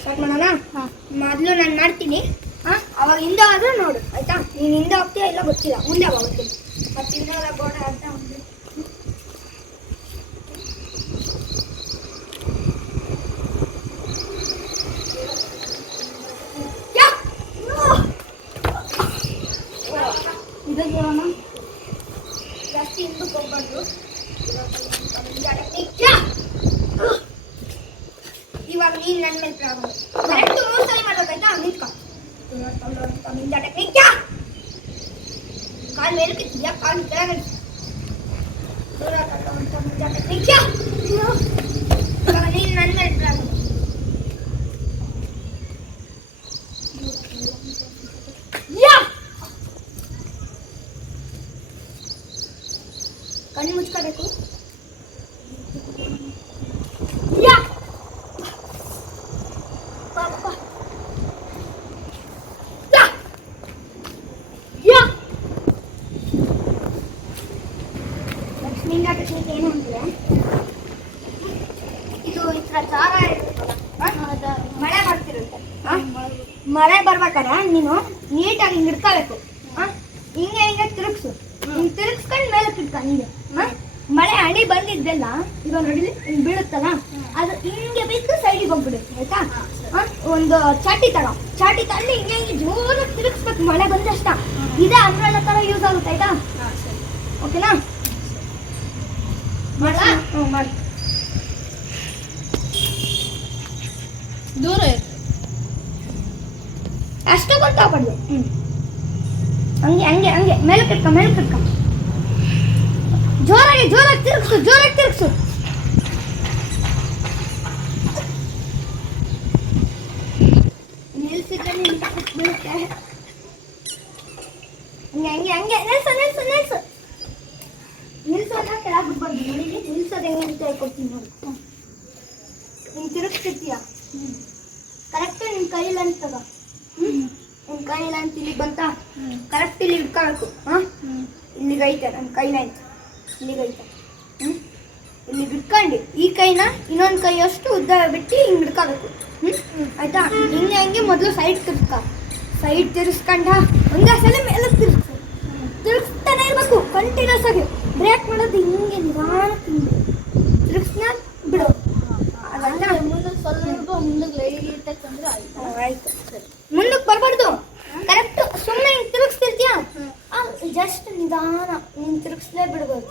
Start ಮಾಡೋಣ. ಮೊದಲು ನಾನು ಮಾಡ್ತೀನಿ, ಅವಾಗ ಹಿಂದೆ ಆದರೂ ನೋಡು ಆಯ್ತಾ. ನೀನು ಹಿಂದೆ ಹೋಗ್ತೀಯಾ ಇಲ್ಲ ಗೊತ್ತಿಲ್ಲ, ಮುಂದೆ ಹೋಗ್ತೀನಿ. ಮತ್ತು ಹಿಂದೆ ಗೋಡೆ ಅಂತ ಒಂದು ಜಾಸ್ತಿ ಹಿಂದಕ್ಕೆ ಹೋಗ್ಬಾರ್ದು. ಇವಾಗ ನೀನು ನನ್ನ ಮೇಲೆ ಪ್ರಾಬ್ಲಮ್ ಕರೆಕ್ಟ್ 3 ಸಲ ಮಾಡ್ಬೇಕಾಯ್ತಾ. ನಿಂತ್ಕೊ. ನಿಂದ ಟೆಕ್ನಿಕ್ ಕಾಲು ಮೇಲೆ ಕಿತ್ತಿದ್ಯಾ, ಕಾಲು ಕೆಳಗೆ ದೂರ ಟೆಕ್ನಿಕ್. ಇವಾಗ ನೀನು ನನ್ನ ಮೇಲೆ ಪ್ರಾಬ್ಲಮ್. ಕಣ್ಣು ಮುಚ್ಕೋಬೇಕು. ಲಕ್ಷ್ಮೀಂದ ಟೆಕ್ನಿಕ್ ಏನು ಅಂದರೆ, ಇದು ಈ ಥರ ದಾರ ಇರುತ್ತಲ್ಲ, ಮಳೆ ಬರ್ತಿರುತ್ತೆ. ಮಳೆ ಬರ್ಬೇಕಾದ್ರೆ ನೀನು ನೀಟಾಗಿ ಹಿಂಗೆ ಹಿಡ್ಕೋಬೇಕು. ಹಿಂಗೆ ಹಿಂಗೆ ತಿರುಗಿಸು. ಹಿಂಗೆ ತಿರುಗಿಸ್ಕೊಂಡು ಮೇಲೆ ಕಿಡ್ಕ. ಹಿಂಗೆ ಮಳೆ ಹನಿ ಬಂದಿದ್ದೆಲ್ಲ ಇವಾಗ ನೋಡಿ ಹಿಂಗೆ ಬೀಳುತ್ತಲ್ಲ, ಅದು ಹಿಂಗೆ ಬಿದ್ದು ಸೈಡಿಗೆ ಹೋಗ್ಬಿಡುತ್ತೆ ಆಯ್ತಾ. ಒಂದು ಚಾಟಿ ತಗೊಂಡು ಹಿಂಗೆ ಹಿಂಗೆ ಜೋರಾಗಿ ತಿರುಗಿಸ್ಬೇಕು ಮಳೆ ಬಂದಷ್ಟ. ಇದೇ ಅಂಬ್ರೆಲ್ಲ ಥರ ಯೂಸ್ ಆಗುತ್ತೆ ಆಯ್ತಾ. ಓಕೆನಾ? ಮಾಡಿ ದೂರ ಅಷ್ಟು ಗೊತ್ತಾಗ್ಬಾರ್ದು. ಹಂಗೆ ಹಂಗೆ ಹಂಗೆ ಮೇಲೆ ಕಿಡ್ಕ. ಜೋರಾಗಿ ತಿರುಗಿಸು. ನಿಲ್ಸಿದ್ರೆ ಬೀಳುತ್ತೆ. ಹಂಗೆ ನಿಲ್ಸೋದ ಕೆಳಗೆ ಬಿಡ್ಬಾರ್ದು. ನೋಡಿ ನಿಲ್ಸೋದು ಹೆಂಗೆ ಅಂತ ಹೇಳ್ಕೊಡ್ತೀನಿ ನೋಡಿ. ನೀನು ತಿರುಗಿಸ್ತಿರ್ತೀಯ ಕರೆಕ್ಟ್. ನಿನ್ನ ಕೈಯಲ್ಲಿ ಅಂತಗ ನಿನ್ನ ಕೈಯಲ್ಲಿ ಅಂತ ಇಲ್ಲಿಗೆ ಬಂತ ಕರೆಕ್ಟ್ ಇಲ್ಲಿ ಹಿಡ್ಕೋಬೇಕು. ಇಲ್ಲಿಗೈತೆ ನನ್ನ ಕೈಲಂತ, ಇಲ್ಲಿಗೈತೆ. ಇಲ್ಲಿ ಹಿಡ್ಕೊಂಡು ಈ ಕೈನ ಇನ್ನೊಂದು ಕೈಯಷ್ಟು ಉದ್ದ ಬಿಟ್ಟು ಹಿಂಗೆ ಹಿಡ್ಕೋಬೇಕು. ಆಯ್ತಾ. ಹಿಂಗೆ ಮೊದಲು ಸೈಡ್ ತಿರ್ಸ್ಕೊಂಡ ಒಂದೇ ಸಲ ಮೇಲೆ ತಿರುಗಿಸ್ತಾನೆ ಇರಬೇಕು ಕಂಟಿನ್ಯೂಸ್ ಆಗಿ. ಬ್ರೇಕ್ ಮಾಡೋದು ಹಿಂಗೆ ನಿಧಾನಕ್ಕೆ ತಿರುಗಿಸ್ನ ಬಿಡು. ಅದಲ್ಲ ಸ್ವಲ್ಪ ಮುಂದಕ್ಕೆ ಲೈಟಾಗಿ ತಂದ್ರೆ ಆಯ್ತು. ಮುಂದಕ್ಕೆ ಬರಬಾರ್ದು. ಕರೆಕ್ಟ್ ಸುಮ್ಮನೆ ಹಿಂಗೆ ತಿರುಗಿಸ್ತಿರ್ತೀಯ, ಜಸ್ಟ್ ನಿಧಾನ ನೀನು ತಿರುಗಿಸ್ಲೇ ಬಿಡ್ಬೋದು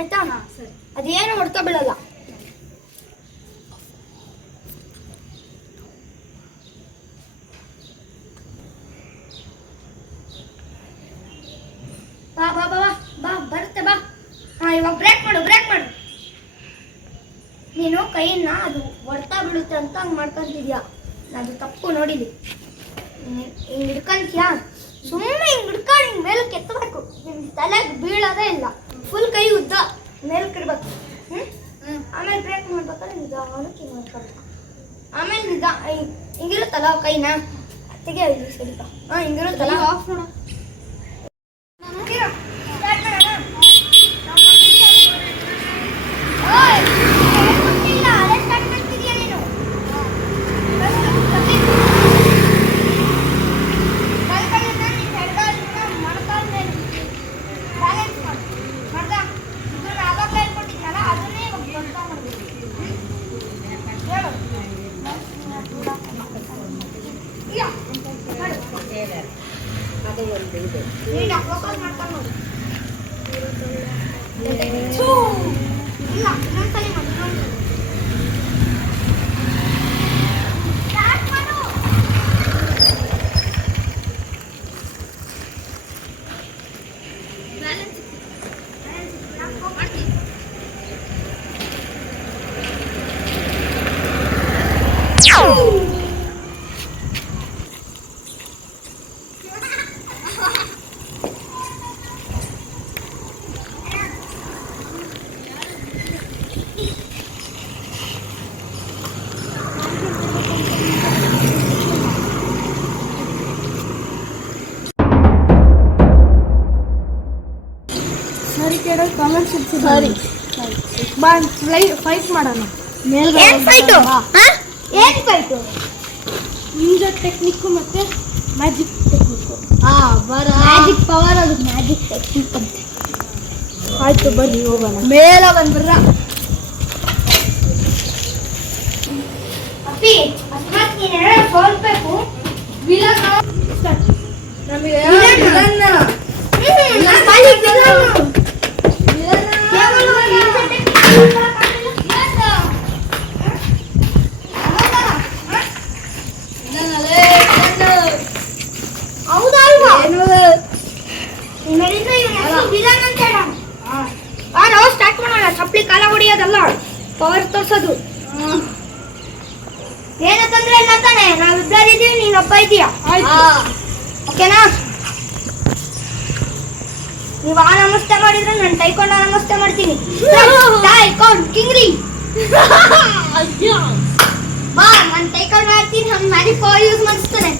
ಆಯ್ತಾ. ಸರಿ. ಅದೇನು ಹೊಡ್ಕೊ ಬಿಡಲ್ಲ. ಬಾ ಬರುತ್ತೆ ಬಾ. ಇವಾಗ ಬ್ರೇಕ್ ಮಾಡು. ನೀನು ಕೈಯನ್ನ ಅದು ಹೊಡ್ತಾ ಬೀಳುತ್ತೆ ಅಂತ ಹಂಗೆ ಮಾಡ್ಕೊಂತಿದ್ಯಾ. ಅದು ತಪ್ಪು ನೋಡಿಲಿ. ಹಿಂಗೆ ಹಿಡ್ಕೊಂತೀಯಾ, ಸುಮ್ಮನೆ ಹಿಂಗೆ ಹಿಡ್ಕೊಂಡು ಹಿಂಗೆ ಮೇಲೆ ಕೆತ್ತಬೇಕು. ನಿನ್ನ ತಲೆಗೆ ಬೀಳೋದೇ ಇಲ್ಲ. ಫುಲ್ ಕೈ ಉದ್ದ ಮೇಲೆ ಕಿಡ್ಬೇಕು. ಆಮೇಲೆ ಬ್ರೇಕ್ ಮಾಡ್ಬೇಕಾದ್ರೆ ನಿಧಾನಕ್ಕೆ ಹಿಂಗೆ ಮಾಡ್ಕೊಬೇಕು. ಆಮೇಲೆ ಹಿಂಗಿರುತ್ತಲ್ಲ ಕೈನ ತೆಗೆ ಸರಿಪ. ಹಿಂಗಿರುತ್ತಲ್ಲ ಆಫ್ ಮಾಡು. ಸರಿ ಕೇಳೋ ಕಾಮೆಂಟ್ ಸರಿ ಬಾ ಫೈಟ್ ಮಾಡೋಣ. ಏನ್ ಫೈಟು ಏನ್ ಫೈಟು ನಿಂಜಾ ಟೆಕ್ನಿಕ್ ಮತ್ತೆ ಮ್ಯಾಜಿಕ್ ಟೆಕ್ನಿಕ್. ಮ್ಯಾಜಿಕ್ ಪವರ್ ಅದು ಮ್ಯಾಜಿಕ್ ಟೆಕ್ನಿಕ್ ಅಂತ. ಆಯ್ತು ಬನ್ನಿ ಹೋಗೋಣ. ಮೇಲ ಬಂದ್ಬಿಡ್ರ ಅಪ್ಪಿ ಅಕಸ್ಮಾತ್ ನೀನು ಸೋಲ್ಬೇಕು ವಿಲನ್ ನಮಗೆ ಹೌದಾ ಅಲ್ವಾ ವಿಲನ್ ಅಂತ ಹೇಳ. ನಾವು ಸ್ಟಾರ್ಟ್ ಮಾಡೋಣ. ಚಪ್ಪಲಿ ಕಾಲ ಹೊಡಿಯೋದಲ್ಲ, ಪವರ್ ತೋರ್ಸೋದು. ಏನಂತಂದ್ರೆ ಇಲ್ಲ ತಾನೆ, ನಾವಿಬ್ಬರು ಇದೀವಿ, ನೀನೊಬ್ಬ ಇದೀಯಾ. ಓಕೆನಾ? ನೀವು ಆ ನಮಸ್ತೆ ಮಾಡಿದ್ರೆ ನಾನು ಟೈಕೊಂಡ ನಮಸ್ತೆ ಮಾಡ್ತೀನಿ. ಟೈಕೊಂಡ್ ಕಿಂಗ್ರಿ ಬಾ, ನಾನು ಟೈಕೊಂಡ್ ಮಾಡ್ತೀನಿ. ನಾನು ಮ್ಯಾಜಿಕ್ ಪವರ್ ಯೂಸ್ ಮಾಡಿಸ್ತಾನೆ.